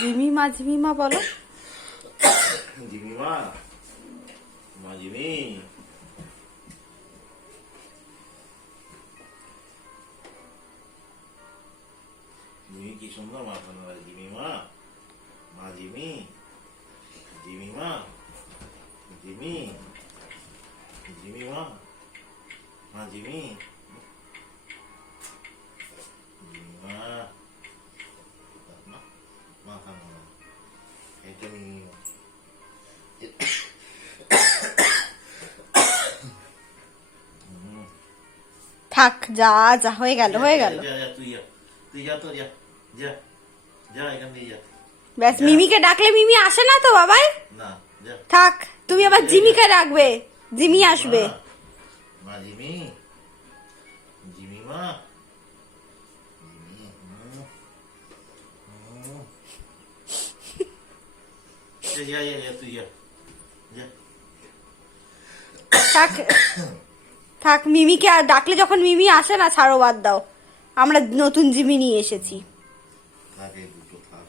জিমিমা বলো। জিমিমা, মা Jimmy, Jimmy কি সুন্দর মাথা নাড়ে। জিমিমা, মা জিমি, জিমিমা, জিমি, জিমিমা, মা জিমি, জিমিমা, মাথা নাড়ে। এটা নিয়ে থাক, যা যা, হয়ে গেল হয়ে গেল। তুই যা তো, যা যা যা, এখান দিয়ে যা। ব্যাস, মিমিকে ডাকলে মিমি আসে না তো বাবাই। না, যা। থাক, তুমি আবার জিমিকে ডাকবে, জিমি আসবে। মা জিমি, জিমিমা, জিমি, যা যা যা, তুই যা যা। থাক থাক, মিমিকে আর ডাকলে যখন মিমি আসে না, ছাড়ো, বাদ দাও। আমরা নতুন জিমি নিয়ে এসেছি। থাক, এই দুটো থাক।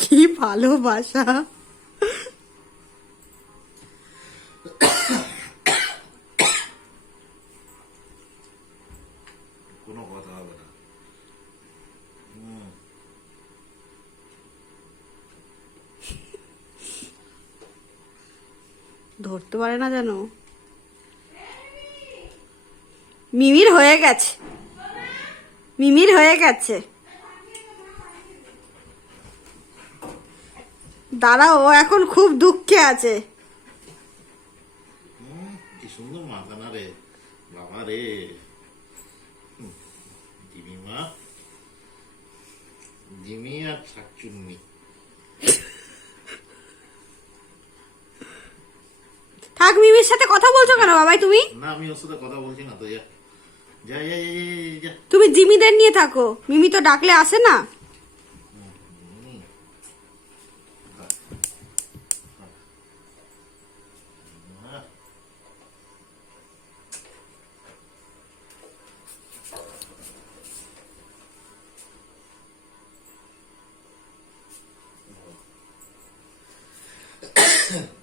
কি ভালোবাসা। কোনো কথা হবে না। ধরতে পারে না জানো। মিমির হয়ে গেছে, মিমির হয়ে গেছে। দাঁড়াও, ও এখন খুব দুঃখে আছে। কি সুন্দর মাথা না রে বাবা রে। জিমিমা, জিমি আর শাকচুন্নি। থাক, মিমির সাথে কথা বলছো কেন বাবাই তুমি? না, আমি ওর সাথে কথা বলছি না তো। যা যা যা যা। তুমি জিমিদের নিয়ে থাকো, মিমি তো ডাকলে আসে না। যা